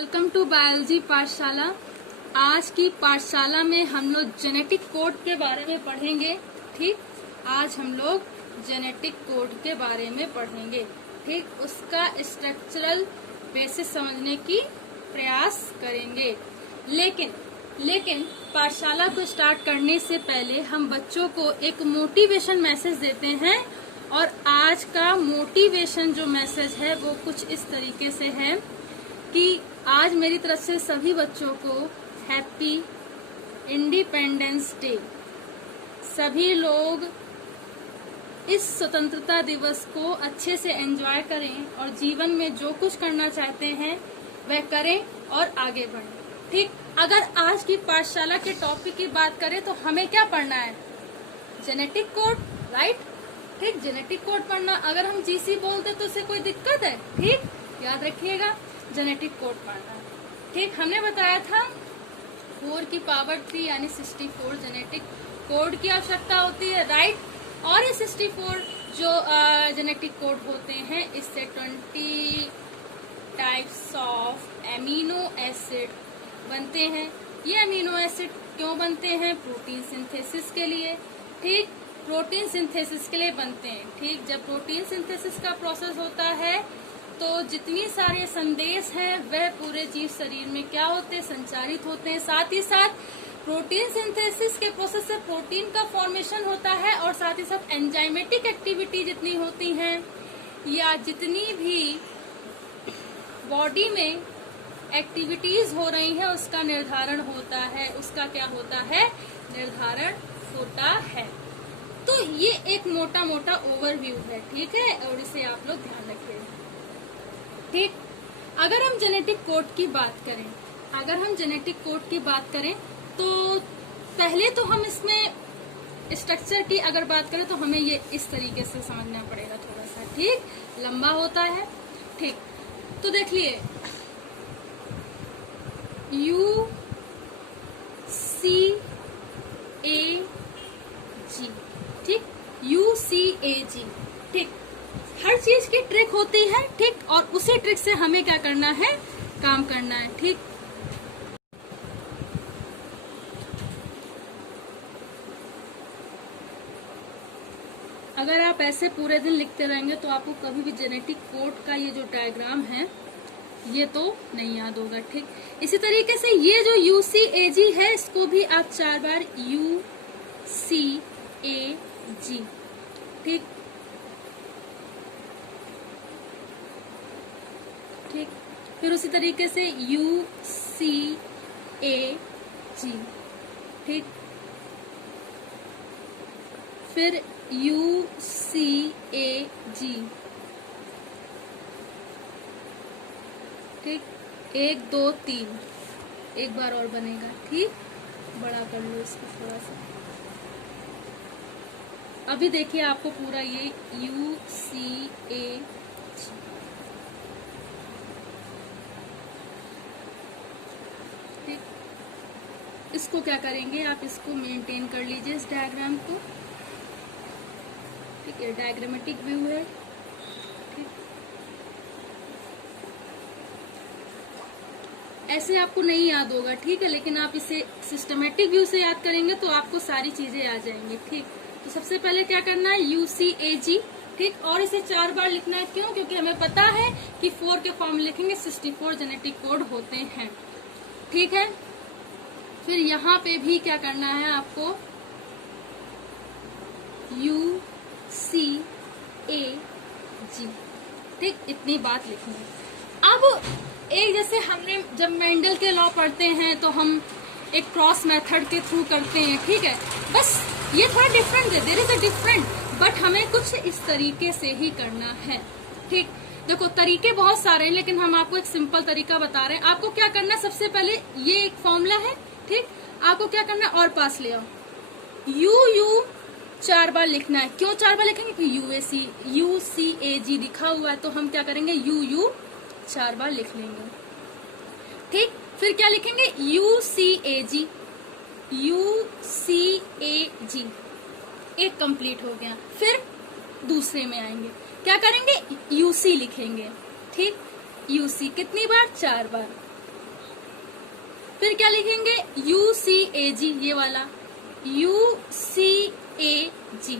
Welcome to biology पाठशाला। आज की पाठशाला में हम लोग जेनेटिक कोड के बारे में पढ़ेंगे। ठीक, आज हम लोग जेनेटिक कोड के बारे में पढ़ेंगे। ठीक, उसका स्ट्रक्चरल बेसिस समझने की प्रयास करेंगे। लेकिन पाठशाला को स्टार्ट करने से पहले हम बच्चों को एक मोटिवेशन मैसेज देते हैं। और आज का मोटिवेशन जो मैसेज है वो कुछ इस तरीके से है कि आज मेरी तरफ से सभी बच्चों को हैप्पी इंडिपेंडेंस डे। सभी लोग इस स्वतंत्रता दिवस को अच्छे से एंजॉय करें और जीवन में जो कुछ करना चाहते हैं वह करें और आगे बढ़ें। ठीक, अगर आज की पाठशाला के टॉपिक की बात करें तो हमें क्या पढ़ना है? Genetic code, right? ठीक, जेनेटिक कोड पढ़ना। अगर हम जीसी बोलते तो उससे कोई दिक्कत है? ठीक, याद रखिएगा, जेनेटिक कोड पढ़ना है। ठीक, हमने बताया था 4 की पावर 3 यानी 64 जेनेटिक कोड की आवश्यकता होती है, राइट? और ये 64 जो जेनेटिक कोड होते हैं इससे 20 टाइप्स ऑफ एमिनो एसिड बनते हैं। ये अमीनो एसिड क्यों बनते हैं? प्रोटीन सिंथेसिस के लिए। ठीक, प्रोटीन सिंथेसिस के लिए बनते हैं। ठीक, जब प्रोटीन सिंथेसिस का प्रोसेस होता है तो जितनी सारे संदेश हैं वह पूरे जीव शरीर में क्या होते हैं? संचारित होते हैं। साथ ही साथ प्रोटीन सिंथेसिस के प्रोसेस से प्रोटीन का फॉर्मेशन होता है और साथ ही साथ एंजाइमेटिक एक्टिविटी जितनी होती हैं या जितनी भी बॉडी में एक्टिविटीज हो रही है उसका निर्धारण होता है। उसका क्या होता है? निर्धारण होता है। तो ये एक मोटा मोटा ओवरव्यू है, ठीक है, और इसे आप लोग ध्यान रखिए। ठीक, अगर हम जेनेटिक कोड की बात करें तो पहले तो हम इसमें स्ट्रक्चर की अगर बात करें तो हमें ये इस तरीके से समझना पड़ेगा थोड़ा सा। ठीक, लंबा होता है। ठीक, तो देखिए UCAG, ठीक, UCAG। ठीक, हर चीज की ट्रिक होती है। ठीक, और उसी ट्रिक से हमें क्या करना है? काम करना है। ठीक, अगर आप ऐसे पूरे दिन लिखते रहेंगे तो आपको कभी भी जेनेटिक कोड का ये जो डायग्राम है ये तो नहीं याद होगा। ठीक, इसी तरीके से ये जो UCAG है इसको भी आप 4 बार UCAG। ठीक, ठीक, फिर उसी तरीके से UCAG। ठीक, फिर UCAG। ठीक, 1 2 3 एक बार और बनेगा। ठीक, बड़ा कर लो इसको थोड़ा सा। अभी देखिए आपको पूरा ये UCAG। ठीक, इसको क्या करेंगे आप? इसको मेंटेन कर लीजिए इस डायग्राम को। ठीक है, डायग्रामेटिक व्यू है। ठीक, ऐसे आपको नहीं याद होगा, ठीक है, लेकिन आप इसे सिस्टमेटिक व्यू से याद करेंगे तो आपको सारी चीजें आ जाएंगी। ठीक, तो सबसे पहले क्या करना है? UCAG। ठीक, और इसे 4 बार लिखना है। क्यों? क्योंकि हमें पता है कि 4 के फॉर्म लिखेंगे 64 जेनेटिक कोड होते हैं। ठीक है, फिर यहाँ पे भी क्या करना है आपको? UCAG। ठीक, इतनी बात लिखनी है। अब एक जैसे हमने जब मेंडल के लॉ पढ़ते हैं तो हम एक क्रॉस मेथड के थ्रू करते हैं। ठीक है, बस ये थोड़ा डिफरेंट है, there is a different, but हमें कुछ इस तरीके से ही करना है। ठीक, देखो तरीके बहुत सारे हैं लेकिन हम आपको एक सिंपल तरीका बता रहे हैं। आपको क्या करना है? सबसे पहले ये एक फॉर्मूला है। ठीक, आपको क्या करना है? और पास ले आओ। यू 4 बार लिखना है। क्यों 4 बार लिखेंगे? क्योंकि UCAG लिखा हुआ है तो हम क्या करेंगे? यू 4 बार लिख लेंगे। ठीक, फिर क्या लिखेंगे? UCAG। एक कंप्लीट हो गया। फिर दूसरे में आएंगे, क्या करेंगे? UC लिखेंगे। ठीक, UC कितनी बार? 4 बार। फिर क्या लिखेंगे UCAG, ये वाला UCAG,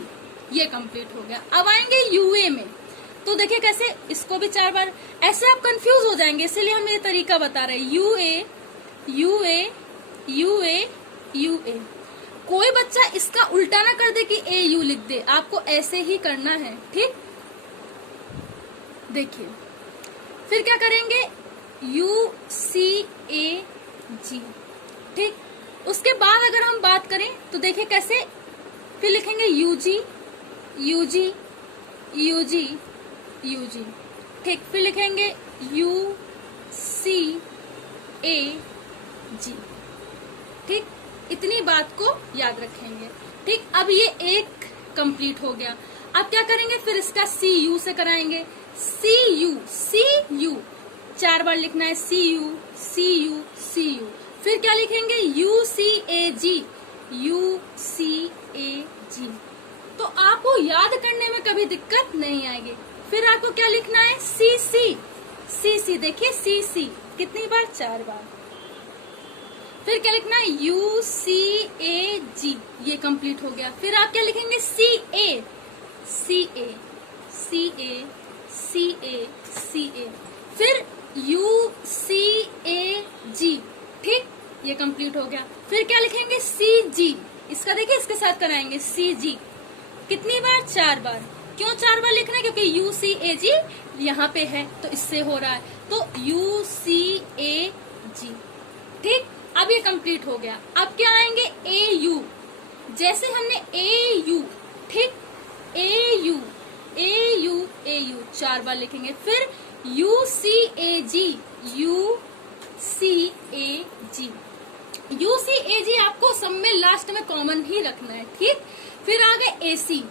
ये कंप्लीट हो गया। अब आएंगे UA में, तो देखिए कैसे, इसको भी 4 बार, ऐसे आप कंफ्यूज हो जाएंगे, इसलिए हम ये तरीका बता रहे हैं। UA UA UA UA। कोई बच्चा इसका उल्टा ना कर दे कि AU लिख दे, आपको ऐसे ही करना है, ठीक। देखिए फिर क्या करेंगे, UCAG, ठीक। उसके बाद अगर हम बात करें तो देखिए कैसे, फिर लिखेंगे UG UG UG UG, ठीक। फिर लिखेंगे UCAG, ठीक। इतनी बात को याद रखेंगे, ठीक। अब ये एक कंप्लीट हो गया। अब क्या करेंगे, फिर इसका CU से कराएंगे। CU 4 बार लिखना है, CU CU CU। फिर क्या लिखेंगे, UCAG UCAG। तो आपको याद करने में कभी दिक्कत नहीं आएगी। फिर आपको क्या लिखना है, CC, देखिए CC कितनी बार, 4 बार। फिर क्या लिखना है, UCAG, ये कंप्लीट हो गया। फिर आप क्या लिखेंगे, CA फिर UCAG, ठीक, ये कंप्लीट हो गया। फिर क्या लिखेंगे, CG, इसका देखिए इसके साथ कराएंगे, CG कितनी बार, 4 बार। क्यों 4 बार लिखना है, क्योंकि UCAG यहाँ पे है तो इससे हो रहा है, तो UCAG, ठीक। अब ये कंप्लीट हो गया। अब क्या आएंगे, AU, जैसे हमने AU, ठीक, AU 4 बार लिखेंगे। फिर UCAG आपको सब में लास्ट में कॉमन ही रखना है, ठीक। फिर आगे AC,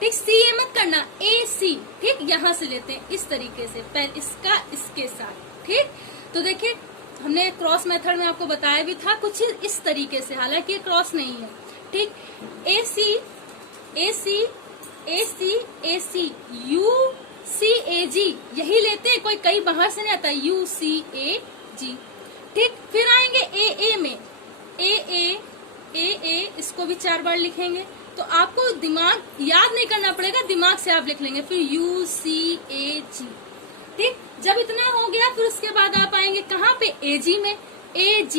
ठीक, CA मत करना, AC, ठीक, यहाँ से लेते हैं इस तरीके से, पहले इसका इसके साथ, ठीक। तो देखिए हमने क्रॉस मेथड में आपको बताया भी था कुछ इस तरीके से, हालांकि ये क्रॉस नहीं है, ठीक। AC UCAG, यही लेते हैं, कोई कई बाहर से नहीं आता, UCAG, ठीक। फिर आएंगे AA में, AA इसको भी 4 बार लिखेंगे। तो आपको दिमाग याद नहीं करना पड़ेगा, दिमाग से आप लिख लेंगे। फिर UCAG, ठीक। जब इतना हो गया, फिर उसके बाद आप आएंगे कहाँ पे, AG में, AG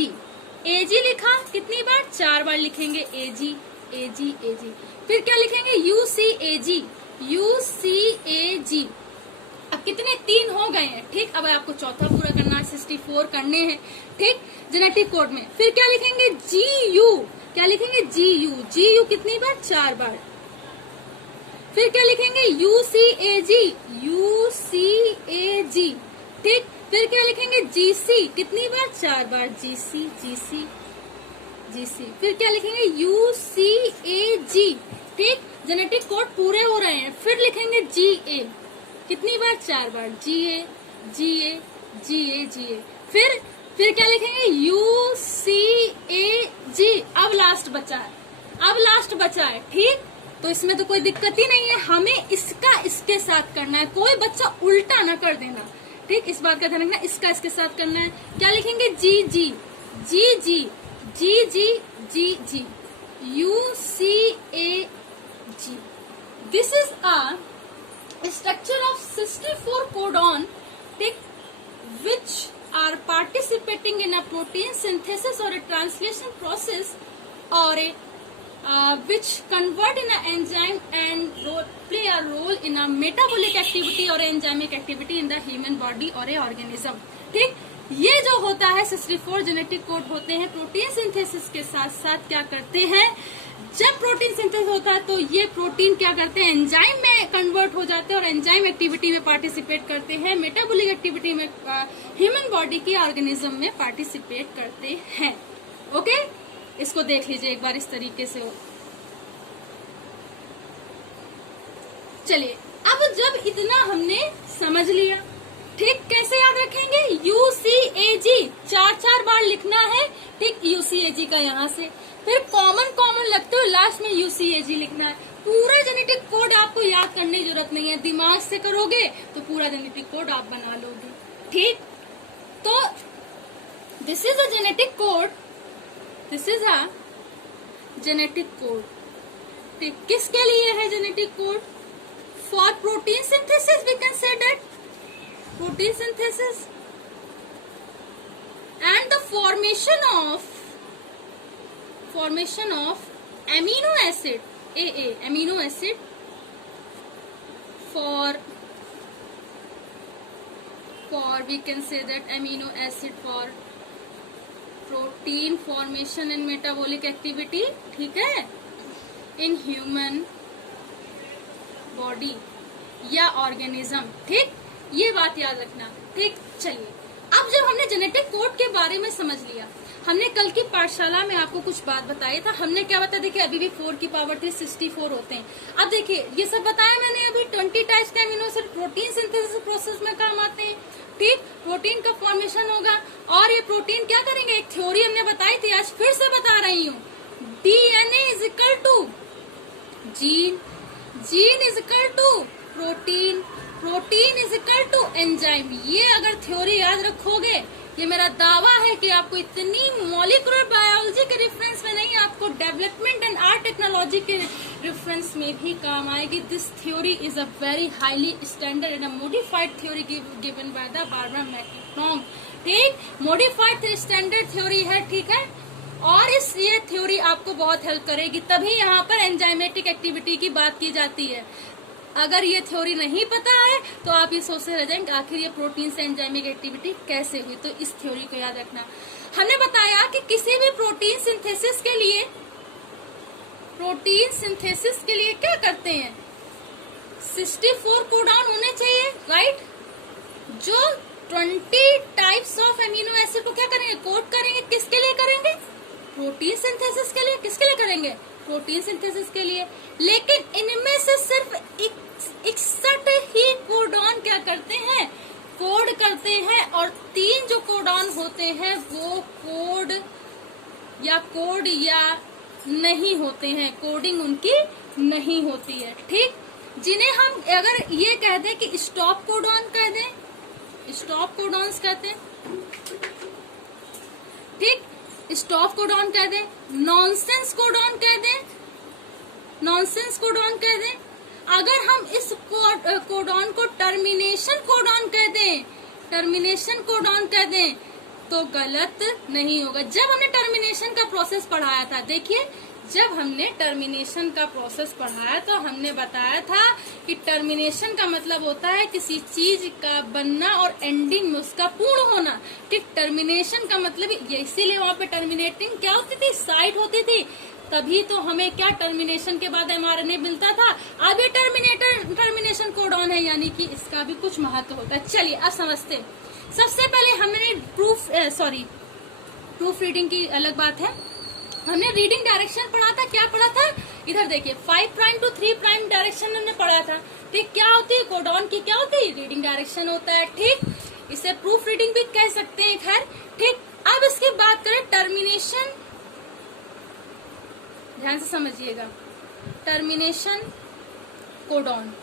लिखा, कितनी बार, 4 बार लिखेंगे, AG। फिर क्या लिखेंगे, UCAG। अब कितने, 3 हो गए हैं, ठीक। अब आपको चौथा पूरा करना है, 64 करने हैं, ठीक, जेनेटिक कोड में। फिर क्या लिखेंगे, GU, क्या लिखेंगे, GU कितनी बार, 4 बार। फिर क्या लिखेंगे, UCAG, ठीक। फिर क्या लिखेंगे, GC, कितनी बार, 4 बार, GC। फिर क्या लिखेंगे, UCAG, ठीक। जेनेटिक कोड पूरे हो रहे हैं। फिर लिखेंगे GA, कितनी बार, 4 बार, GA। फिर क्या लिखेंगे, UCAG। अब लास्ट बचा है, ठीक। तो इसमें तो कोई दिक्कत ही नहीं है, हमें इसका इसके साथ करना है, कोई बच्चा उल्टा ना कर देना, ठीक। इस बात का ध्यान रखना, इसका इसके साथ करना है। क्या लिखेंगे, GG UCAG। This is a structure of 64 codon, which are participating in a protein synthesis or a translation process, or which convert in an enzyme and play a role in a metabolic activity or enzymic activity in the human body or a organism, ठीक। ये जो होता है 64 genetic code होते हैं, protein synthesis के साथ साथ क्या करते हैं, जब प्रोटीन सिंथेसिस होता है तो ये प्रोटीन क्या करते हैं, एंजाइम में कन्वर्ट हो जाते हैं और एंजाइम एक्टिविटी में पार्टिसिपेट करते हैं, मेटाबॉलिक एक्टिविटी में ह्यूमन बॉडी की ऑर्गेनिज्म में पार्टिसिपेट करते हैं। ओके, इसको देख लीजिए एक बार इस तरीके से। चलिए, अब जब इतना हमने समझ लिया, ठीक, कैसे याद रखेंगे, UCAG 4 बार लिखना है, ठीक। UCAG का यहाँ से, फिर कॉमन लगते हो, लास्ट में UCAG लिखना है। पूरा जेनेटिक कोड आपको याद करने की जरूरत नहीं है, दिमाग से करोगे तो पूरा जेनेटिक कोड आप बना लोगे, ठीक। तो this is a genetic code, this is a genetic code. किसके लिए है genetic code? For protein synthesis, we can say that protein synthesis and the formation of amino acid, AA amino acid for we can say that amino acid for protein formation and metabolic activity, ठीक है, in human body या organism, ठीक, ये बात याद रखना, ठीक। चलिए, अब जब हमने जेनेटिक कोड के बारे में समझ लिया, हमने कल की पाठशाला में आपको कुछ बात बताई था। हमने क्या बताया, देखिए अभी भी 4 की पावर 3 64 होते हैं। अब देखिए ये सब बताया मैंने अभी, 20 टाइप्स के amino acid protein synthesis process में काम आते हैं, ठीक। प्रोटीन का फॉर्मेशन होगा और ये प्रोटीन क्या करेंगे, एक थ्योरी हमने बताई थी, आज फिर से बता रही हूँ। DNA is equal to gene, gene is equal to protein, protein is equal to enzyme. ये अगर थ्योरी याद रखोगे, ये मेरा दावा है कि आपको इतनी मॉलिक्यूलर बायोलॉजी के रेफरेंस में नहीं, आपको डेवलपमेंट एंड आर्ट टेक्नोलॉजी के रेफरेंस में भी काम आएगी। This theory is a very highly standard and a modified theory given by the Barbara McClintock, ठीक। मॉडिफाइड स्टैंडर्ड थ्योरी है, ठीक है। और ये थ्योरी आपको बहुत हेल्प करेगी, तभी यहाँ पर एंजाइमेटिक एक्टिविटी की बात की जाती है। अगर ये थ्योरी नहीं पता है तो आप ये सोचते रह जाएंगे आखिर ये प्रोटीन से एंजाइमिक एक्टिविटी कैसे हुई, तो इस थ्योरी को याद रखना। हमने बताया कि किसी भी प्रोटीन सिंथेसिस के लिए क्या करते हैं, 64 कोडॉन होने चाहिए, राइट। जो 20 टाइप्स ऑफ एमिनो एसिड को क्या करेंगे, कोड करेंगे, किसके लिए करेंगे, प्रोटीन सिंथेसिस के लिए। किसके लिए करेंगे, प्रोटीन सिंथेसिस के लिए। लेकिन इनमें से सिर्फ 61 ही कोडॉन क्या करते हैं, कोड करते हैं, और 3 जो कोडॉन होते हैं वो कोड या नहीं होते हैं, कोडिंग उनकी नहीं होती है, ठीक। जिन्हें हम अगर ये कह दें कि स्टॉप कोडॉन कह दें, स्टॉप कोडॉन्स कहते हैं, ठीक, स्टॉप कोडॉन कह दें, नॉनसेंस कोडॉन कह दें, नॉनसेंस कोडॉन कह दें। अगर हम इस कोडॉन को टर्मिनेशन कोडॉन कह दें, टर्मिनेशन कोडॉन कह दें, तो गलत नहीं होगा। जब हमने टर्मिनेशन का प्रोसेस पढ़ाया था, देखिए जब हमने टर्मिनेशन का प्रोसेस पढ़ाया तो हमने बताया था कि टर्मिनेशन का मतलब होता है किसी चीज का बनना और एंडिंग में उसका पूर्ण होना, ठीक। टर्मिनेशन का मतलब इसीलिए वहाँ पे टर्मिनेटिंग क्या होती थी, साइट होती थी, तभी तो हमें क्या टर्मिनेशन के बाद mRNA मिलता था। अब ये टर्मिनेशन कोडॉन है, यानी कि इसका भी कुछ महत्व होता है। चलिए अब समझते हैं। सबसे पहले हमने प्रूफ रीडिंग की अलग बात है, हमने रीडिंग डायरेक्शन पढ़ा था। क्या पढ़ा था, इधर देखिए 5 प्राइम टू 3 प्राइम डायरेक्शन हमने पढ़ा था, ठीक। क्या होती है, कोडॉन की क्या होती है, रीडिंग डायरेक्शन होता है, ठीक। इसे प्रूफ रीडिंग भी कह सकते हैं, खैर, ठीक। अब इसकी बात करें टर्मिनेशन, ध्यान से समझिएगा, टर्मिनेशन कोडॉन,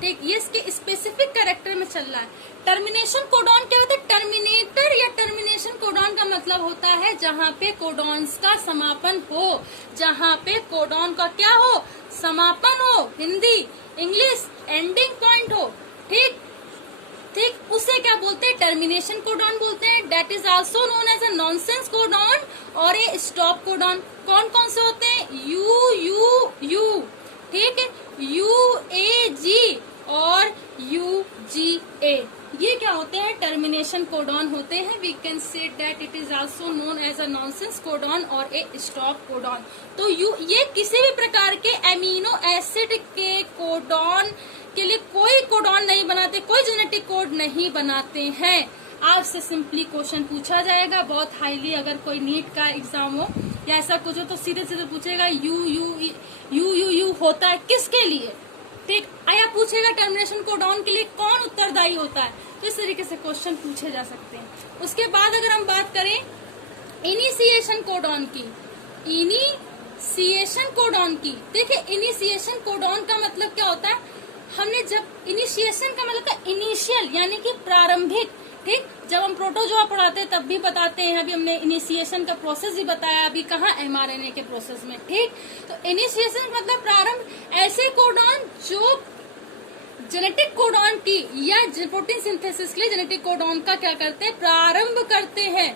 ठीक। ये इसके स्पेसिफिक कैरेक्टर में चल रहा है। टर्मिनेशन कोडॉन क्या होता है, टर्मिनेटर या टर्मिनेशन कोडॉन का मतलब होता है जहाँ पे कोडॉन्स का समापन हो, जहाँ पे कोडॉन का क्या हो, समापन हो, हिंदी इंग्लिश एंडिंग पॉइंट हो, ठीक, ठीक। उसे क्या बोलते हैं, टर्मिनेशन कोडॉन बोलते हैं। That is also known as a nonsense codon और ए स्टॉप कोडॉन। कौन कौन से होते हैं, यू, ठीक है, UAG और UGA, ये क्या होते हैं, टर्मिनेशन कोडॉन होते हैं। We can say that it is also known as a nonsense codon और ए स्टॉप कोडॉन। तो ये किसी भी प्रकार के एमिनो एसिड के कोडॉन के लिए कोई कोडॉन नहीं बनाते, कोई जेनेटिक कोड नहीं बनाते हैं। आपसे सिंपली क्वेश्चन पूछा जाएगा बहुत हाईली, अगर कोई नीट का एग्जाम हो या ऐसा कुछ हो तो सीधे सीधे पूछेगा यू होता है किसके लिए, ठीक। आया पूछेगा टर्मिनेशन कोडॉन के लिए कौन उत्तरदायी होता है, तो इस तरीके से क्वेश्चन पूछे जा सकते हैं। उसके बाद अगर हम बात करें इनिशिएशन कोडॉन की, इनिशिएशन कोडॉन की, देखिए इनिशिएशन कोडॉन का मतलब क्या होता है, हमने जब इनिशिएशन का मतलब इनिशियल यानी कि प्रारंभिक, ठीक। जब हम प्रोटोजोआ पढ़ाते हैं तब भी बताते हैं, अभी हमने इनिशिएशन का प्रोसेस भी बताया, अभी कहाँ mRNA के प्रोसेस में, ठीक। तो इनिशिएशन मतलब प्रारंभ, ऐसे कोडॉन जो जेनेटिक कोडॉन की या प्रोटीन सिंथेसिस के लिए जेनेटिक कोडॉन का क्या करते हैं, प्रारंभ करते हैं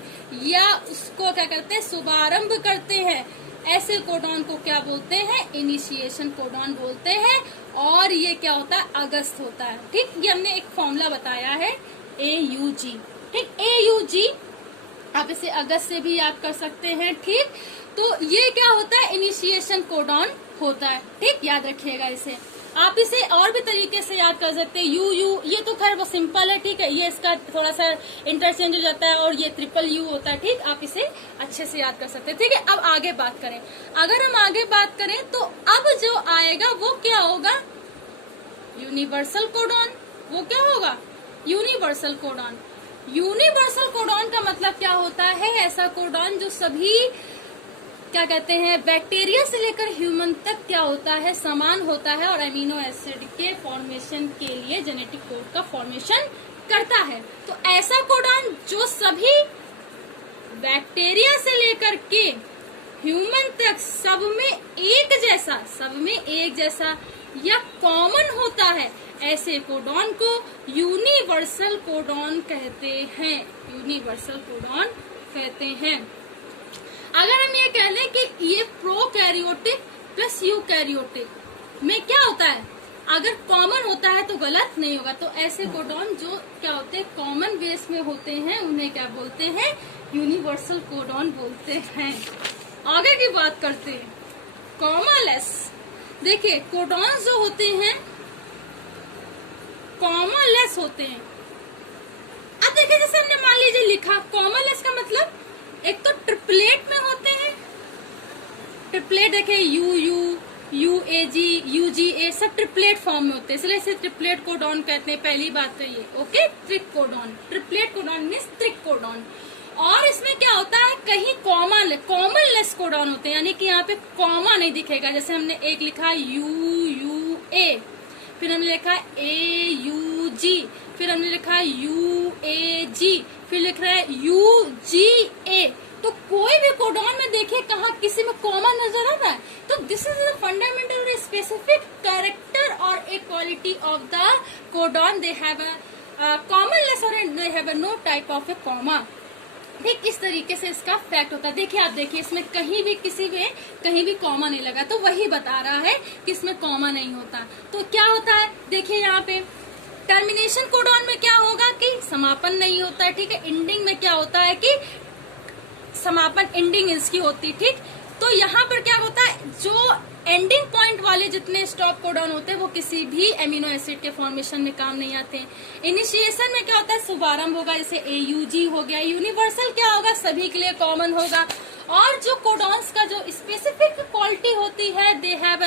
या उसको क्या करते हैं, शुभारंभ करते हैं। ऐसे कोडॉन को क्या बोलते हैं, इनिशिएशन कोडॉन बोलते हैं। और ये क्या होता है, अगस्त होता है, ठीक। ये हमने एक फॉर्मूला बताया है AUG, ठीक। AUG आप इसे अगस्त से भी याद कर सकते हैं, ठीक। तो ये क्या होता है, इनिशिएशन कोडॉन होता है, ठीक। याद रखिएगा इसे। आप इसे और भी तरीके से याद कर सकते हैं, UU, ये तो खैर वो सिंपल है, ठीक है। ये इसका थोड़ा सा इंटरचेंज हो जाता है और ये TU होता है, ठीक। आप इसे अच्छे से याद कर सकते हैं, ठीक है। अब आगे बात करें, अगर हम आगे बात करें तो अब जो आएगा वो क्या होगा, यूनिवर्सल कोडॉन। वो क्या होगा, यूनिवर्सल कोडॉन। यूनिवर्सल कोडॉन का मतलब क्या होता है, ऐसा कोडॉन जो सभी क्या कहते हैं, बैक्टीरिया से लेकर ह्यूमन तक क्या होता है, समान होता है और अमीनो एसिड के फॉर्मेशन के लिए जेनेटिक कोड का फॉर्मेशन करता है। तो ऐसा कोडॉन जो सभी बैक्टीरिया से लेकर के ह्यूमन तक सब में एक जैसा या कॉमन होता है, ऐसे कोडॉन को यूनिवर्सल कोडॉन कहते हैं। यूनिवर्सल कोडॉन कहते हैं। अगर हम ये कह लें कि ये प्रोकैरियोटिक प्लस यूकैरियोटिक में क्या होता है, अगर कॉमन होता है तो गलत नहीं होगा। तो ऐसे कोडॉन जो क्या होते हैं, कॉमन बेस में होते हैं, उन्हें क्या बोलते हैं, यूनिवर्सल कोडॉन बोलते हैं। आगे की बात करते हैं, कॉमालेस। देखिए कोडॉन जो होते हैं कॉमालेस होते हैं। अब देखिए जैसे हमने मान लीजिए लिखा, कॉमालेस का मतलब एक तो ट्रिपलेट में होते हैं, ट्रिपलेट देखे UU, UAG, UGA सब ट्रिपलेट फॉर्म में होते हैं, इसलिए इसे ट्रिपलेट कोडॉन कहते हैं। पहली बात तो ये, okay. Trick codon, triplet codon means trick codon. और इसमें क्या होता है, कहीं कॉमनलेस कोडॉन होते हैं, यानी कि यहाँ पे कॉमा नहीं दिखेगा। जैसे हमने एक लिखा UUA, फिर हमने लिखा AUG, फिर हमने लिखा UAG, फिर लिख रहा है UGA। तो कोई भी कोडॉन में देखिए कहाँ किसी में कॉमा नजर आ रहा है। तो दिस इज द फंडामेंटल और स्पेसिफिक कैरेक्टर और a quality of the codon. They have a commaless और they have no type of a comma, ठीक। इस तरीके से इसका फैक्ट होता है। देखिए आप देखिए इसमें कहीं भी किसी में कहीं भी कॉमा नहीं लगा, तो वही बता रहा है कि इसमें कॉमा नहीं होता। तो क्या होता है, देखिए यहाँ पे टर्मिनेशन कोडॉन में क्या होगा कि समापन नहीं होता है, ठीक है। एंडिंग में क्या होता है कि समापन, एंडिंग इसकी होती, ठीक। तो यहाँ पर क्या होता है, जो एंडिंग पॉइंट वाले जितने स्टॉप कोडॉन होते हैं वो किसी भी एमिनो एसिड के फॉर्मेशन में काम नहीं आते। इनिशिएशन में क्या होता है, शुभारंभ होगा, जैसे AUG हो गया। यूनिवर्सल क्या होगा, सभी के लिए कॉमन होगा। और जो कोडॉन्स का जो स्पेसिफिक क्वालिटी होती है, they have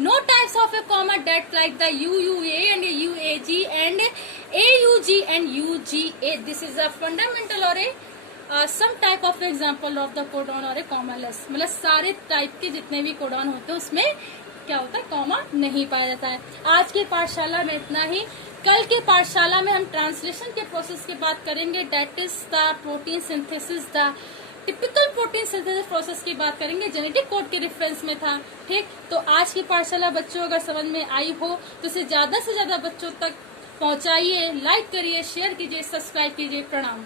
no types of a comma that like the UUA and UAG and AUG and UGA. This is a fundamental or a some type of example of the codon or a commaless। मतलब सारे type के जितने भी codon होते हैं उसमें क्या होता है, कॉमा नहीं पाया जाता है। आज की पाठशाला में इतना ही। कल के पाठशाला में हम ट्रांसलेशन के प्रोसेस की बात करेंगे, that is the protein synthesis, the typical protein synthesis process की बात करेंगे, जेनेटिक कोड के रेफरेंस में था, ठीक। तो आज की पाठशाला बच्चों अगर समझ में आई हो तो इसे ज्यादा से ज्यादा बच्चों तक पहुंचाइए, लाइक करिए, शेयर कीजिए, सब्सक्राइब कीजिए। प्रणाम।